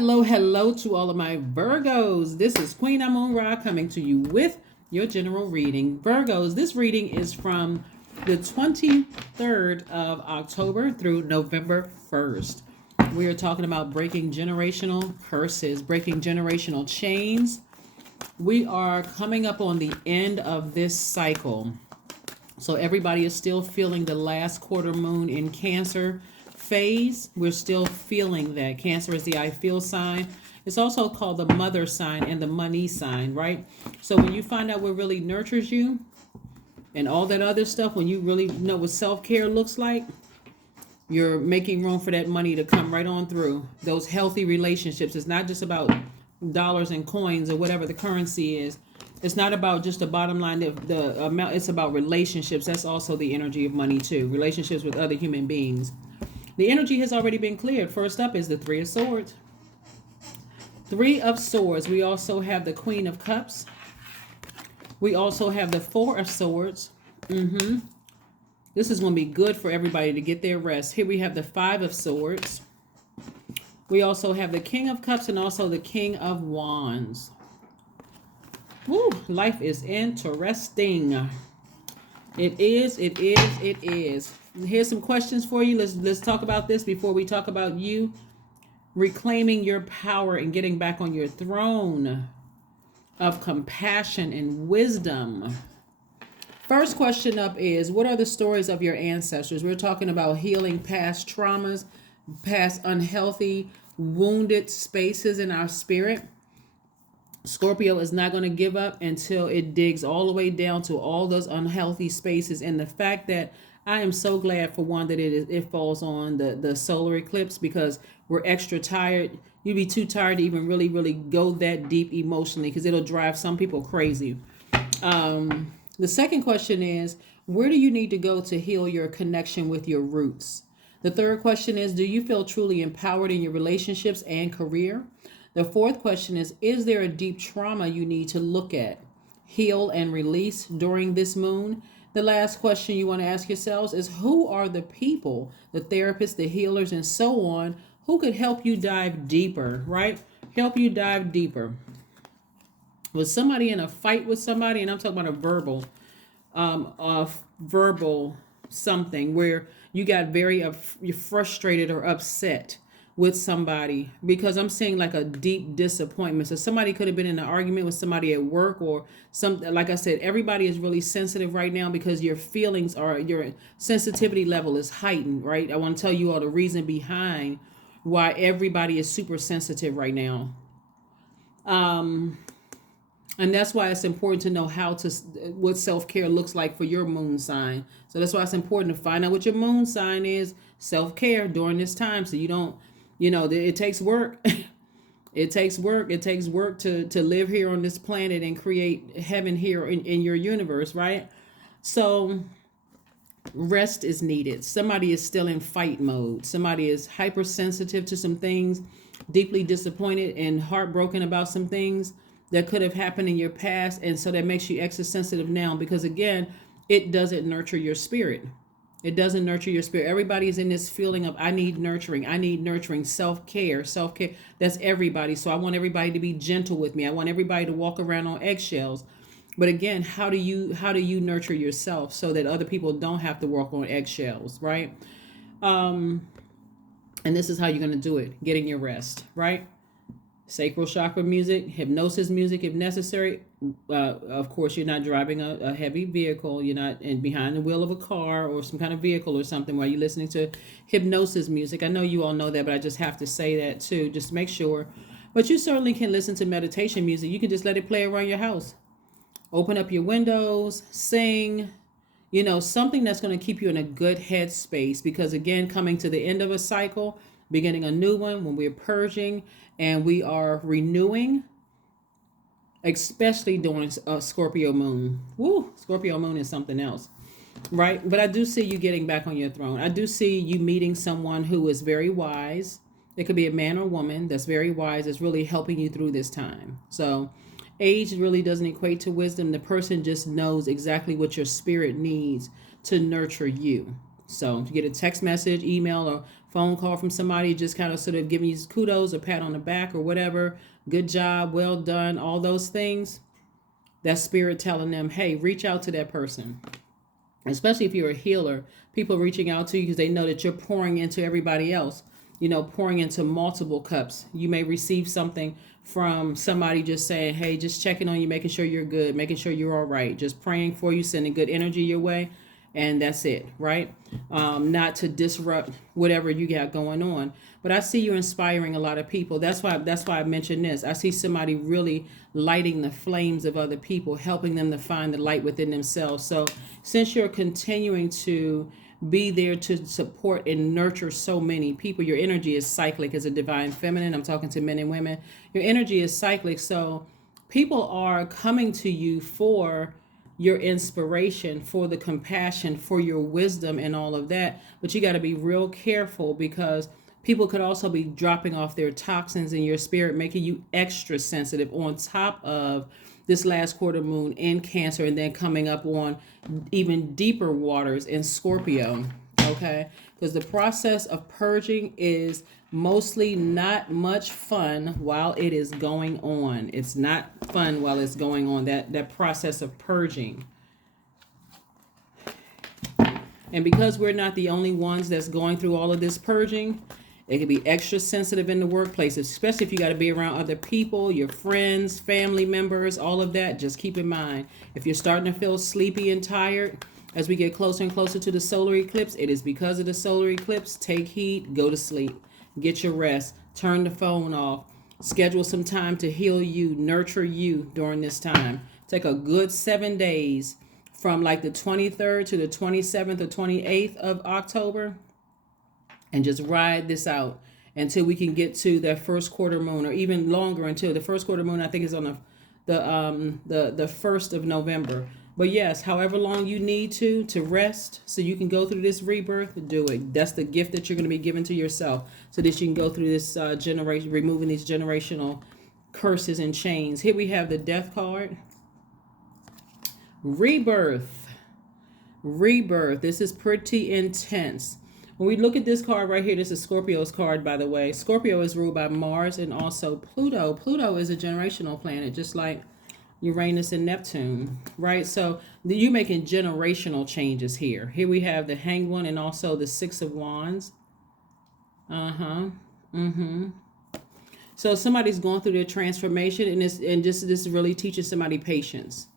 hello to all of my Virgos. This is Queen Amun Ra coming to you with your general reading. Virgos, this reading is from the 23rd of October through November 1st. We are talking about breaking generational curses, breaking generational chains. We are coming up on the end of this cycle. So everybody is still feeling the last quarter moon in Cancer phase. We're still feeling that. Cancer is the I feel sign. It's also called the mother sign and the money sign, right? So when you find out what really nurtures you and all that other stuff, when you really know what self-care looks like, you're making room for that money to come right on through. Those healthy relationships. It's not just about dollars and coins or whatever the currency is. It's not about just the bottom line, the amount. It's about relationships. That's also the energy of money too. Relationships with other human beings. The energy has already been cleared. First up is the Three of Swords. Three of Swords. We also have the Queen of Cups. We also have the Four of Swords. This is going to be good for everybody to get their rest. Here we have the Five of Swords. We also have the King of Cups and also the King of Wands. Woo, life is interesting. It is. Here's some questions for you. Let's talk about this before we talk about you reclaiming your power and getting back on your throne of compassion and wisdom. First question up is, what are the stories of your ancestors? We're talking about healing past traumas, past unhealthy, wounded spaces in our spirit. Scorpio is not going to give up until it digs all the way down to all those unhealthy spaces. And the fact that I am so glad for one that it falls on the solar eclipse, because we're extra tired. You'd be too tired to even really go that deep emotionally, because it'll drive some people crazy. The second question is, where do you need to go to heal your connection with your roots? The third question is, do you feel truly empowered in your relationships and career? The fourth question is there a deep trauma you need to look at, heal, and release during this moon? The last question you want to ask yourselves is, who are the people, the therapists, the healers, and so on, who could help you dive deeper, right? Help you dive deeper. Was somebody in a fight with somebody, and I'm talking about a verbal something where you got very frustrated or upset with somebody, because I'm seeing like a deep disappointment. So somebody could have been in an argument with somebody at work or something. Like I said, everybody is really sensitive right now because your feelings are, your sensitivity level is heightened, right? I want to tell you all the reason behind why everybody is super sensitive right now. And that's why it's important to know what self-care looks like for your moon sign. So that's why it's important to find out what your moon sign is, self-care during this time, so you don't, it takes work. It takes work. It takes work to live here on this planet and create heaven here in your universe, right? So rest is needed. Somebody is still in fight mode. Somebody is hypersensitive to some things, deeply disappointed and heartbroken about some things that could have happened in your past. And so that makes you extra sensitive now, because again, it doesn't nurture your spirit. It doesn't nurture your spirit. Everybody is in this feeling of, I need nurturing, self-care. That's everybody. So I want everybody to be gentle with me. I want everybody to walk around on eggshells. But again, how do you nurture yourself so that other people don't have to walk on eggshells, right? And this is how you're going to do it, getting your rest, right? Sacral chakra music, hypnosis music if necessary. Of course, you're not driving a heavy vehicle. You're not behind the wheel of a car or some kind of vehicle or something while you're listening to hypnosis music. I know you all know that, but I just have to say that too, just to make sure. But you certainly can listen to meditation music. You can just let it play around your house. Open up your windows, sing, something that's going to keep you in a good headspace. Because again, coming to the end of a cycle, beginning a new one, when we're purging and we are renewing, especially during a Scorpio moon. Woo, Scorpio moon is something else, right? But I do see you getting back on your throne. I do see you meeting someone who is very wise. It could be a man or woman that's very wise, that's really helping you through this time. So age really doesn't equate to wisdom. The person just knows exactly what your spirit needs to nurture you. So if you get a text message, email, or phone call from somebody, just kind of sort of giving you kudos or pat on the back or whatever, good job, well done, all those things, that's spirit telling them, hey, reach out to that person. Especially if you're a healer, people reaching out to you because they know that you're pouring into everybody else, pouring into multiple cups. You may receive something from somebody just saying, hey, just checking on you, making sure you're good, making sure you're all right, just praying for you, sending good energy your way. And that's it, right? Not to disrupt whatever you got going on. But I see you inspiring a lot of people. That's why I mentioned this. I see somebody really lighting the flames of other people, helping them to find the light within themselves. So since you're continuing to be there to support and nurture so many people, your energy is cyclic as a divine feminine. I'm talking to men and women. Your energy is cyclic. So people are coming to you for your inspiration, for the compassion, for your wisdom and all of that. But you got to be real careful because people could also be dropping off their toxins in your spirit, making you extra sensitive on top of this last quarter moon in Cancer and then coming up on even deeper waters in Scorpio. Okay? Because the process of purging is mostly not much fun while it is going on. It's not fun while it's going on, that process of purging. And because we're not the only ones that's going through all of this purging, it can be extra sensitive in the workplace, especially if you got to be around other people, your friends, family members, all of that. Just keep in mind, if you're starting to feel sleepy and tired, as we get closer and closer to the solar eclipse, it is because of the solar eclipse. Take heed, go to sleep, get your rest, turn the phone off, schedule some time to heal you, nurture you during this time. Take a good 7 days from like the 23rd to the 27th or 28th of October and just ride this out until we can get to that first quarter moon, or even longer until the first quarter moon, I think is on the 1st of November. But yes, however long you need to rest so you can go through this rebirth, do it. That's the gift that you're going to be giving to yourself so that you can go through this generation, removing these generational curses and chains. Here we have the Death card. Rebirth. This is pretty intense. When we look at this card right here, this is Scorpio's card, by the way. Scorpio is ruled by Mars and also Pluto. Pluto is a generational planet, just like Uranus and Neptune, right? So you're making generational changes here. Here we have the Hanged One and also the Six of Wands. So somebody's going through their transformation, and this really teaches somebody patience.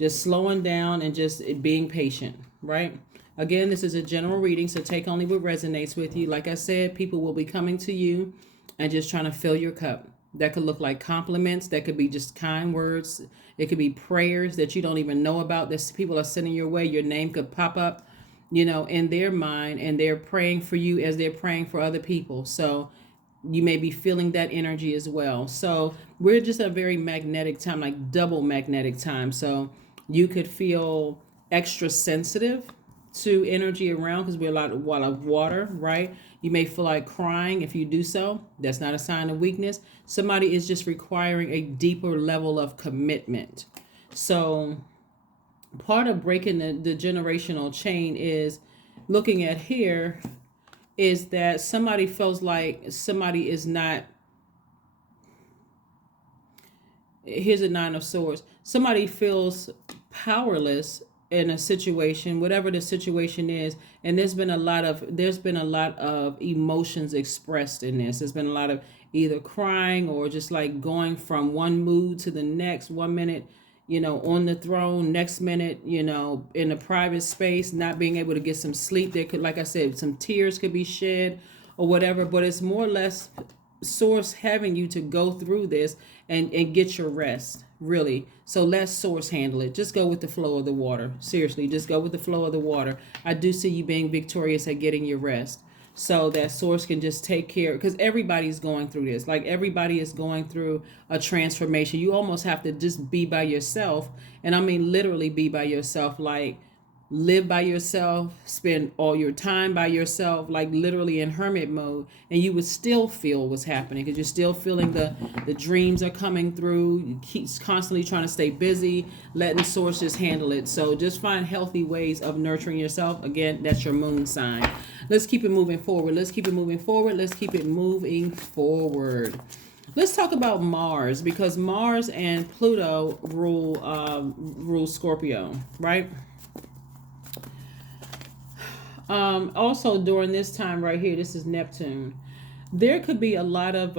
Just slowing down and just being patient, right? Again, this is a general reading, so take only what resonates with you. Like I said, people will be coming to you and just trying to fill your cup. That could look like compliments. That could be just kind words. It could be prayers that you don't even know about. That people are sending your way. Your name could pop up, in their mind, and they're praying for you as they're praying for other people. So you may be feeling that energy as well. So we're just a very magnetic time, like double magnetic time. So you could feel extra sensitive to energy around because we're a lot of water, right? You may feel like crying. If you do so, that's not a sign of weakness. Somebody is just requiring a deeper level of commitment. So part of breaking the generational chain is looking at here is that somebody feels like somebody is not. Here's a Nine of Swords. Somebody feels powerless in a situation, whatever the situation is, and there's been a lot of emotions expressed in this. There's been a lot of either crying or just like going from one mood to the next. 1 minute, on the throne, next minute, in a private space, not being able to get some sleep. There could, like I said, some tears could be shed or whatever, but it's more or less Source having you to go through this and get your rest, really. So let Source handle it. Just go with the flow of the water. Seriously, just go with the flow of the water. I do see you being victorious at getting your rest so that Source can just take care, because everybody's going through this. Like everybody is going through a transformation. You almost have to just be by yourself. And I mean literally be by yourself, like live by yourself, spend all your time by yourself, like literally in hermit mode, and you would still feel what's happening because you're still feeling the dreams are coming through. You keep constantly trying to stay busy, letting sources handle it. So just find healthy ways of nurturing yourself. Again, that's your moon sign. Let's keep it moving forward. Let's keep it moving forward. Let's keep it moving forward. Let's talk about Mars, because Mars and Pluto rule Scorpio, right? Also during this time right here, this is Neptune. There could be a lot of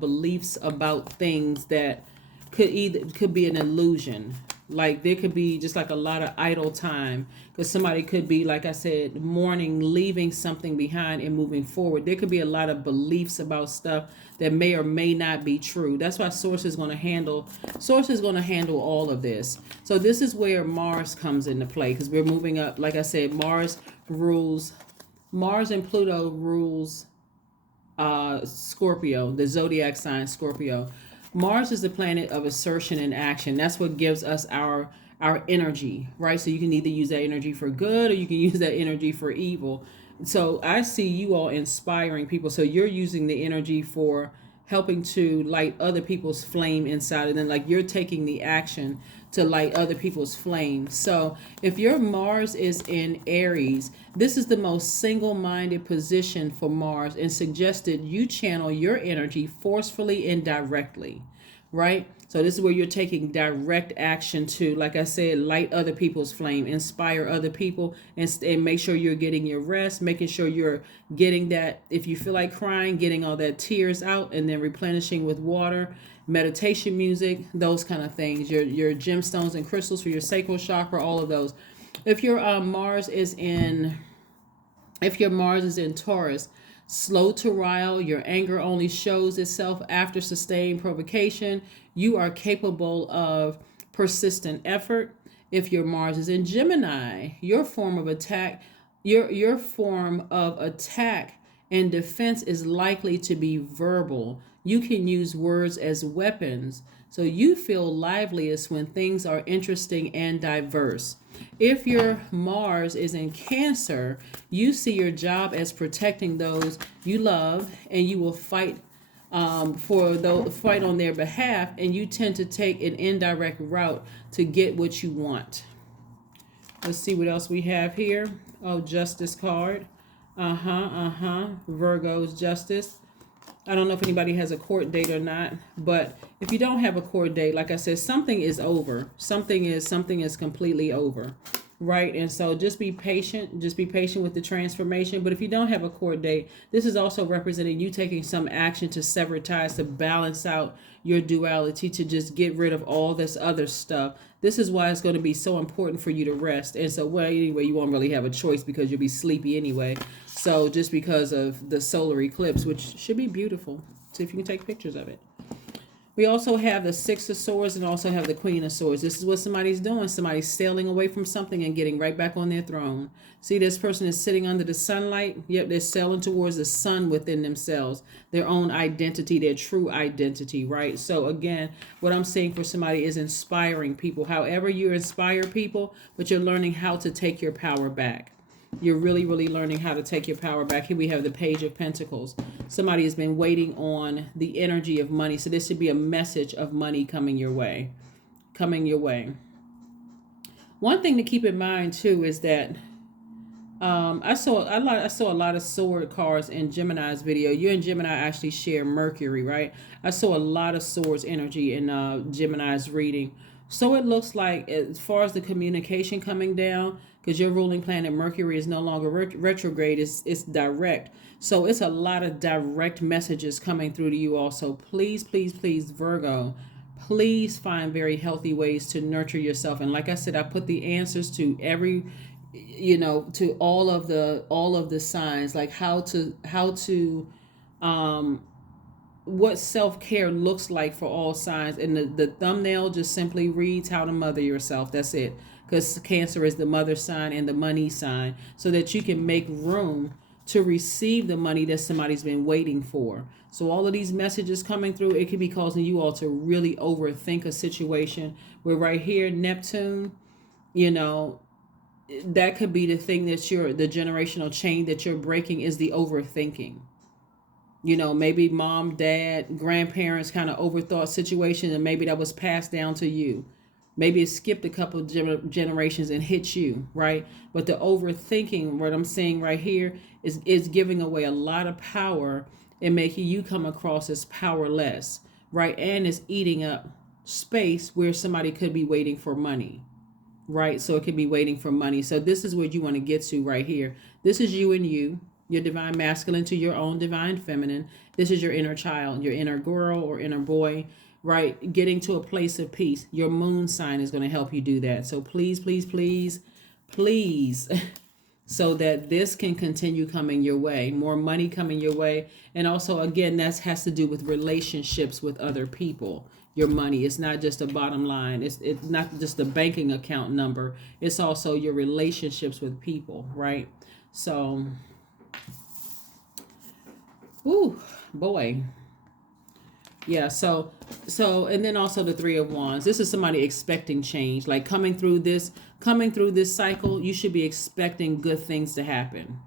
beliefs about things that could be an illusion. Like there could be just like a lot of idle time, because somebody could be, like I said, mourning, leaving something behind and moving forward. There could be a lot of beliefs about stuff that may or may not be true. That's why Source is going to handle all of this. So this is where Mars comes into play, because we're moving up. Like I said, Mars and Pluto rules Scorpio, the zodiac sign Scorpio. Mars is the planet of assertion and action. That's what gives us our energy, right? So you can either use that energy for good or you can use that energy for evil. So I see you all inspiring people. So you're using the energy for helping to light other people's flame inside, and then like you're taking the action to light other people's flame. So if your Mars is in Aries, this is the most single-minded position for Mars, and suggested you channel your energy forcefully and directly, right? So this is where you're taking direct action to, like I said, light other people's flame, inspire other people, and make sure you're getting your rest, making sure you're getting that, if you feel like crying, getting all that tears out, and then replenishing with water, meditation music, those kind of things, your gemstones and crystals for your sacral chakra, all of those. If your Mars is in Taurus, slow to rile, your anger only shows itself after sustained provocation. You are capable of persistent effort. If your Mars is in Gemini, your form of attack and defense is likely to be verbal. You can use words as weapons. So you feel liveliest when things are interesting and diverse. If your Mars is in Cancer, you see your job as protecting those you love, and you will fight on their behalf, and you tend to take an indirect route to get what you want. Let's see what else we have here. Oh, Justice card. Virgo's Justice. I don't know if anybody has a court date or not, but if you don't have a court date, like I said, something is over. Something is completely over, right? And so just be patient. Just be patient with the transformation. But if you don't have a court date, this is also representing you taking some action to sever ties, to balance out your duality, to just get rid of all this other stuff. This is why it's going to be so important for you to rest. And so, well, anyway, you won't really have a choice because you'll be sleepy anyway. So just because of the solar eclipse, which should be beautiful. See if you can take pictures of it. We also have the Six of Swords and also have the Queen of Swords. This is what somebody's doing. Somebody's sailing away from something and getting right back on their throne. See, this person is sitting under the sunlight. Yep, they're sailing towards the sun within themselves, their own identity, their true identity, right? So again, what I'm saying for somebody is inspiring people. However you inspire people, but you're learning how to take your power back. You're really, really learning how to take your power back. Here we have the Page of Pentacles. Somebody has been waiting on the energy of money. So this should be a message of money coming your way. Coming your way. One thing to keep in mind too is that I saw a lot of sword cards in Gemini's video. You and Gemini actually share Mercury, right? I saw a lot of swords energy in Gemini's reading. So it looks like, as far as the communication coming down, because your ruling planet Mercury is no longer retrograde, it's direct. So it's a lot of direct messages coming through to you also. Please, please, please, Virgo, please find very healthy ways to nurture yourself. And like I said, I put the answers to to all of the signs, like how to what self-care looks like for all signs. And the thumbnail just simply reads how to mother yourself. That's it. Because Cancer is the mother sign and the money sign, so that you can make room to receive the money that somebody's been waiting for. So all of these messages coming through, it could be causing you all to really overthink a situation. Where right here, Neptune, You know, that could be the thing that the generational chain that you're breaking is the overthinking. You know, maybe mom, dad, grandparents kind of overthought situations, and maybe that was passed down to you. Maybe it skipped a couple generations and hit you, right? But the overthinking, what I'm saying right here, is giving away a lot of power and making you come across as powerless, right? And it's eating up space where somebody could be waiting for money, right? So it could be waiting for money. So this is what you want to get to right here. This is you and you, your divine masculine to your own divine feminine. This is your inner child, your inner girl or inner boy, right? Getting to a place of peace. Your moon sign is going to help you do that. So please, please, please, please, so that this can continue coming your way, more money coming your way. And also, again, that has to do with relationships with other people. Your money, it's not just a bottom line, it's not just a banking account number, it's also your relationships with people, right? So, ooh, boy. Yeah, and then also the Three of Wands. This is somebody expecting change, like coming through this cycle. You should be expecting good things to happen.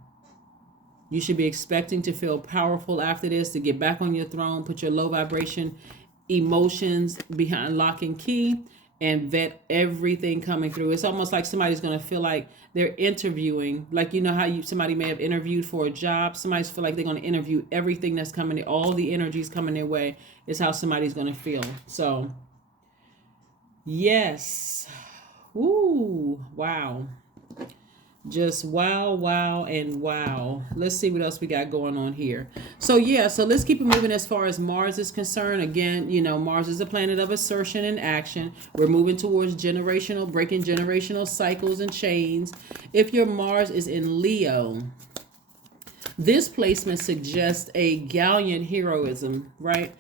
You should be expecting to feel powerful after this, to get back on your throne, put your low vibration emotions behind lock and key, and vet everything coming through. It's almost like somebody's going to feel like they're interviewing, like, you know how somebody may have interviewed for a job. Somebody's feel like they're going to interview everything that's coming, all the energies coming their way is how somebody's going to feel. So yes. Ooh, wow. Just wow, wow, and wow. Let's see what else we got going on here. So yeah, so let's keep it moving as far as Mars is concerned. Again, you know, Mars is a planet of assertion and action. We're moving towards breaking generational cycles and chains. If your Mars is in Leo, this placement suggests a gallant heroism, right?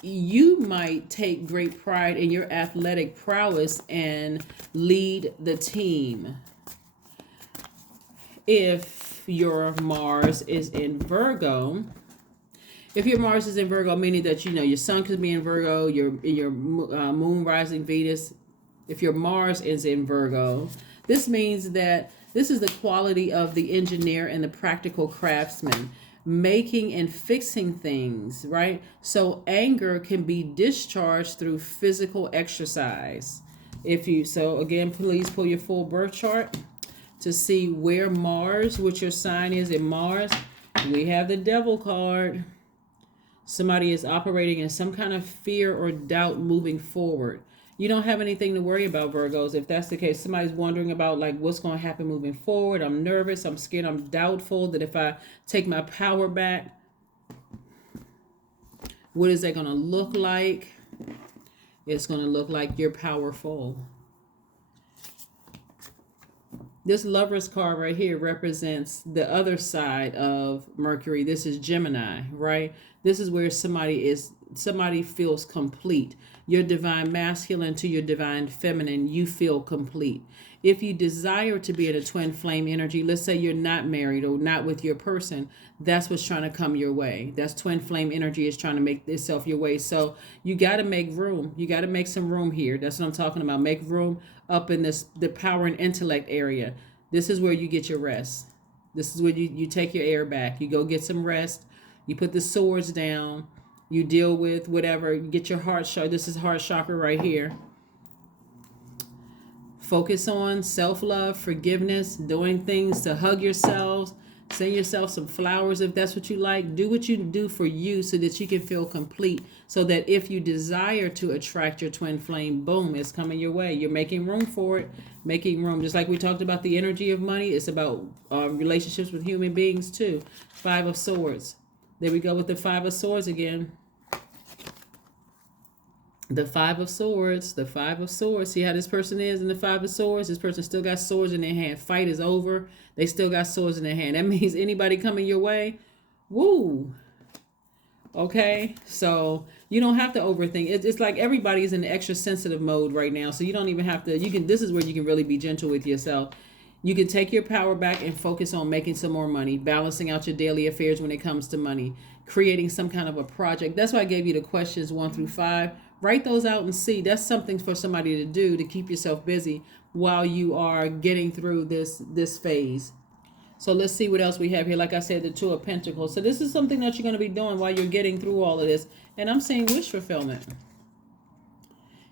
You might take great pride in your athletic prowess and lead the team. If your Mars is in Virgo, meaning that, you know, your sun could be in Virgo, your moon rising Venus. If your Mars is in Virgo, this means that this is the quality of the engineer and the practical craftsman, making and fixing things, right? So anger can be discharged through physical exercise. So again, please pull your full birth chart to see where Mars, what your sign is in Mars. We have the Devil card. Somebody is operating in some kind of fear or doubt moving forward. You don't have anything to worry about, Virgos. If that's the case, somebody's wondering about like what's going to happen moving forward. I'm nervous, I'm scared, I'm doubtful that if I take my power back, what is that going to look like? It's going to look like you're powerful. This Lover's card right here represents the other side of Mercury. This is Gemini, right? This is where somebody feels complete. Your divine masculine to your divine feminine, you feel complete. If you desire to be in a twin flame energy, let's say you're not married or not with your person, that's what's trying to come your way. That's twin flame energy is trying to make itself your way. So you got to make room. You got to make some room here. That's what I'm talking about. Make room up in the power and intellect area. This is where you get your rest. This is where you take your air back. You go get some rest. You put the swords down. You deal with whatever. You get your heart chakra. This is heart chakra right here. Focus on self-love, forgiveness, doing things to hug yourselves. Send yourself some flowers if that's what you like. Do what you do for you so that you can feel complete. So that if you desire to attract your twin flame, boom, it's coming your way. You're making room for it. Making room. Just like we talked about the energy of money, it's about relationships with human beings too. Five of Swords. There we go with the Five of Swords again. The Five of Swords. The Five of Swords. See how this person is in the Five of Swords? This person still got swords in their hand. Fight is over. They still got swords in their hand. That means anybody coming your way, woo. Okay, so you don't have to overthink. It's like everybody's in the extra sensitive mode right now. So you don't even have to. This is where you can really be gentle with yourself. You can take your power back and focus on making some more money, balancing out your daily affairs when it comes to money, creating some kind of a project. That's why I gave you the questions 1 through 5. Write those out and see. That's something for somebody to do to keep yourself busy while you are getting through this phase. So let's see what else we have here. Like I said, the Two of Pentacles. So this is something that you're going to be doing while you're getting through all of this. And I'm saying wish fulfillment.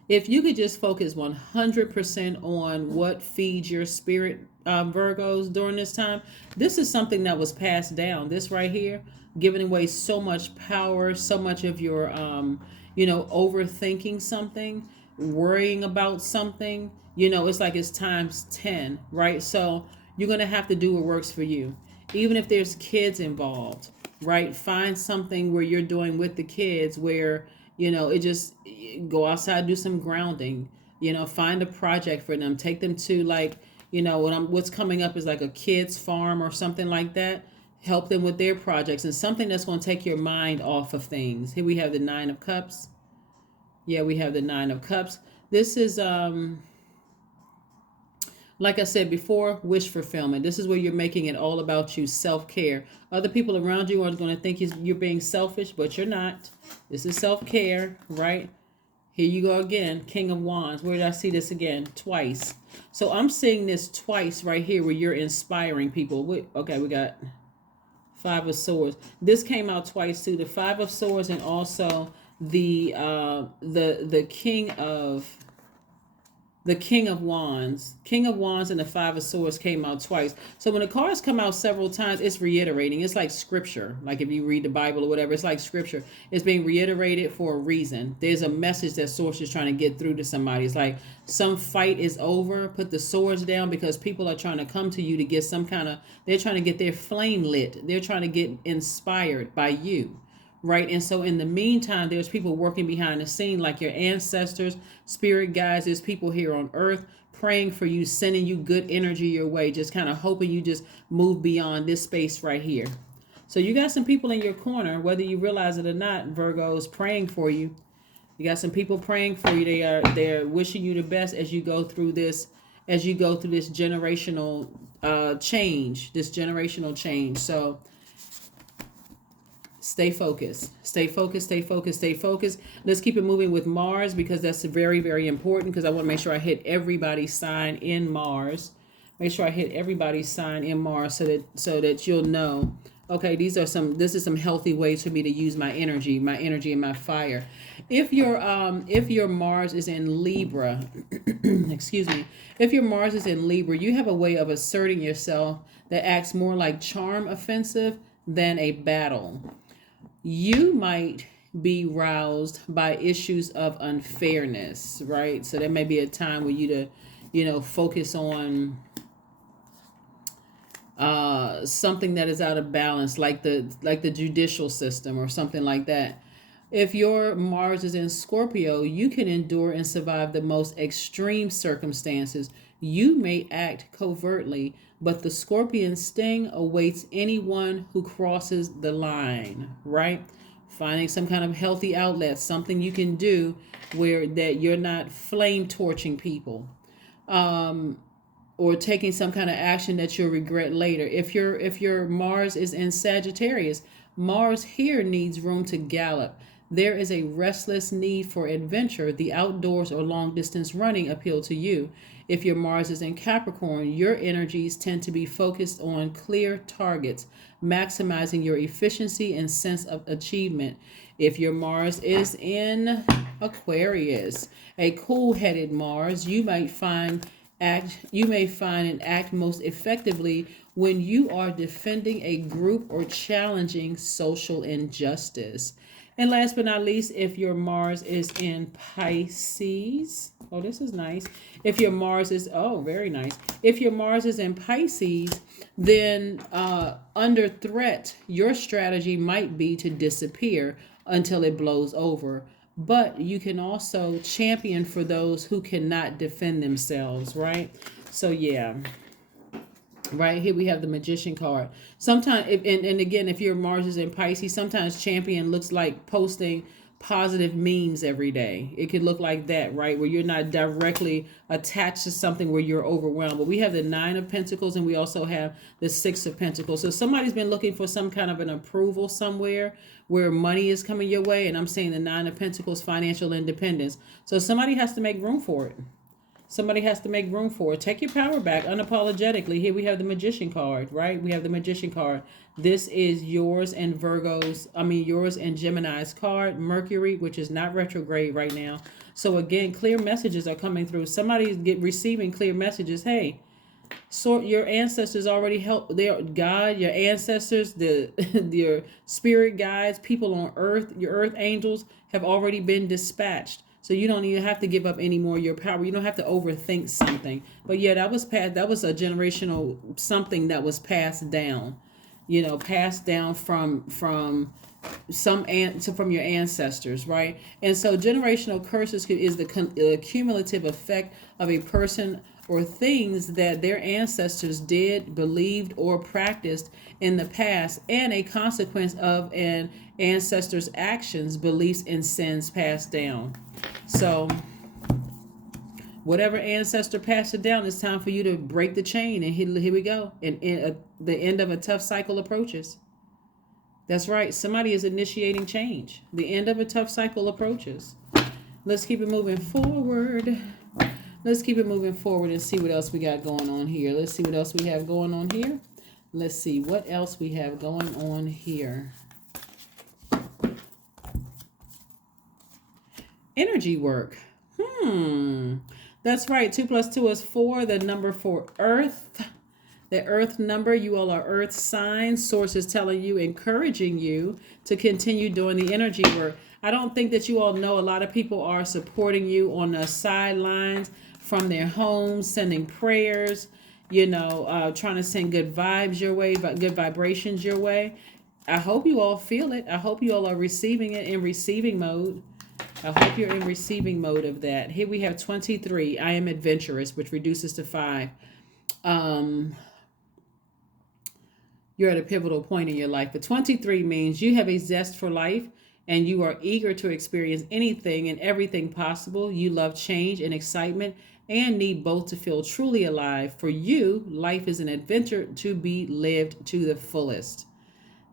If you could just focus 100% on what feeds your spirit, Virgos, during this time, this is something that was passed down. This right here, giving away so much power, so much of your, overthinking something, worrying about something. It's like it's times 10, right? So you're going to have to do what works for you. Even if there's kids involved, right? Find something where you're doing with the kids where, it just go outside, do some grounding, find a project for them, take them to like, what's coming up is like a kids farm or something like that. Help them with their projects and something that's going to take your mind off of things. Here we have the Nine of Cups. Yeah, we have the Nine of Cups. This is, like I said before, wish fulfillment. This is where you're making it all about you, self-care. Other people around you are going to think you're being selfish, but you're not. This is self-care, right? Here you go again, King of Wands. Where did I see this again? Twice. So I'm seeing this twice right here where you're inspiring people. Okay, we got Five of Swords. This came out twice too. The Five of Swords and also the King of Wands. King of Wands and the Five of Swords came out twice. So when the cards come out several times, it's reiterating. It's like scripture. Like if you read the Bible or whatever, it's like scripture. It's being reiterated for a reason. There's a message that Source is trying to get through to somebody. It's like some fight is over. Put the swords down because people are trying to come to you to get they're trying to get their flame lit. They're trying to get inspired by you. Right. And so in the meantime, there's people working behind the scene like your ancestors, spirit guides. There's people here on earth praying for you, sending you good energy your way, just kind of hoping you just move beyond this space right here. So you got some people in your corner, whether you realize it or not, Virgos, praying for you. You got some people praying for you. They're wishing you the best as you go through this, generational change. So stay focused. Let's keep it moving with Mars because that's very, very important because I want to make sure I hit everybody's sign in Mars. Make sure I hit everybody's sign in Mars so that you'll know. Okay, this is some healthy ways for me to use my energy and my fire. If your Mars is in Libra, excuse me, if your Mars is in Libra, you have a way of asserting yourself that acts more like charm offensive than a battle. You might be roused by issues of unfairness, right? So there may be a time where you to, focus on something that is out of balance, like the judicial system or something like that. If your Mars is in Scorpio, you can endure and survive the most extreme circumstances. You may act covertly, but the scorpion sting awaits anyone who crosses the line, right? Finding some kind of healthy outlet, something you can do where that you're not flame torching people. Or taking some kind of action that you'll regret later. If your Mars is in Sagittarius, Mars here needs room to gallop. There is a restless need for adventure. The outdoors or long distance running appeal to you. If your Mars is in Capricorn, your energies tend to be focused on clear targets, maximizing your efficiency and sense of achievement. If your Mars is in Aquarius, a cool-headed Mars, you may find and act most effectively when you are defending a group or challenging social injustice. And last but not least, if your Mars is in Pisces, oh, this is nice. If your Mars is, oh, very nice. If your Mars is in Pisces, then under threat, your strategy might be to disappear until it blows over. But you can also champion for those who cannot defend themselves, right? So, yeah. Right here we have the Magician card. Sometimes, and again, if your Mars is in Pisces, sometimes champion looks like posting positive memes every day. It could look like that, right? Where you're not directly attached to something where you're overwhelmed. But we have the Nine of Pentacles and we also have the Six of Pentacles. So somebody's been looking for some kind of an approval somewhere where money is coming your way. And I'm saying the Nine of Pentacles, financial independence. So somebody has to make room for it. Somebody has to make room for it. Take your power back unapologetically. Here we have the Magician card, right? We have the Magician card. This is yours and yours and Gemini's card. Mercury, which is not retrograde right now. So again, clear messages are coming through. Somebody's receiving clear messages. Hey, so your ancestors already helped. God, your ancestors, your spirit guides, people on earth, your earth angels have already been dispatched. So you don't even have to give up any more of your power. You don't have to overthink something. But yeah, that was a generational something that was passed down. Passed down from your ancestors, right? And so generational curses is the cumulative effect of a person or things that their ancestors did, believed, or practiced in the past, and a consequence of an ancestor's actions, beliefs, and sins passed down. So whatever ancestor passed it down, it's time for you to break the chain. And here we go. And the end of a tough cycle approaches. That's right. Somebody is initiating change. The end of a tough cycle approaches. Let's keep it moving forward. Let's keep it moving forward and see what else we got going on here. Let's see what else we have going on here. Let's see what else we have going on here. Energy work. That's right. 2 + 2 is 4. The number for Earth. The Earth number. You all are Earth signs. Source is telling you, encouraging you to continue doing the energy work. I don't think that you all know a lot of people are supporting you on the sidelines from their homes, sending prayers, trying to send good vibes your way, good vibrations your way. I hope you all feel it. I hope you all are receiving it in receiving mode. I hope you're in receiving mode of that. Here we have 23. I am adventurous, which reduces to 5. You're at a pivotal point in your life. But 23 means you have a zest for life and you are eager to experience anything and everything possible. You love change and excitement and need both to feel truly alive. For you, life is an adventure to be lived to the fullest.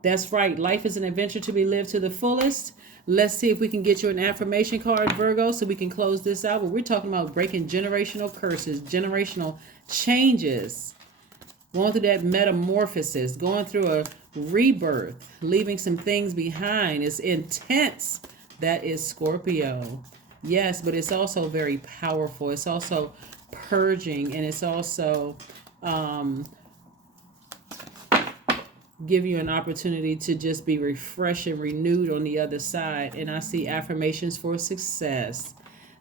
That's right. Life is an adventure to be lived to the fullest. Let's see if we can get you an affirmation card, Virgo, so we can close this out. But we're talking about breaking generational curses, generational changes, going through that metamorphosis, going through a rebirth, leaving some things behind. It's intense. That is Scorpio. Yes, but it's also very powerful. It's also purging, and it's also give you an opportunity to just be refreshed and renewed on the other side. And I see affirmations for success.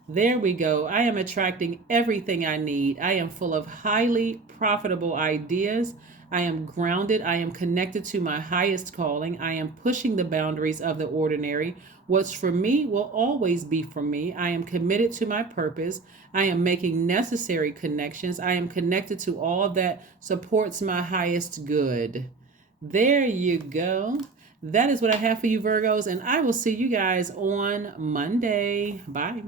There we go. I am attracting everything I need. I am full of highly profitable ideas. I am grounded. I am connected to my highest calling. I am pushing the boundaries of the ordinary. What's for me will always be for me. I am committed to my purpose. I am making necessary connections. I am connected to all that supports my highest good. There you go. That is what I have for you, Virgos, and I will see you guys on Monday. Bye.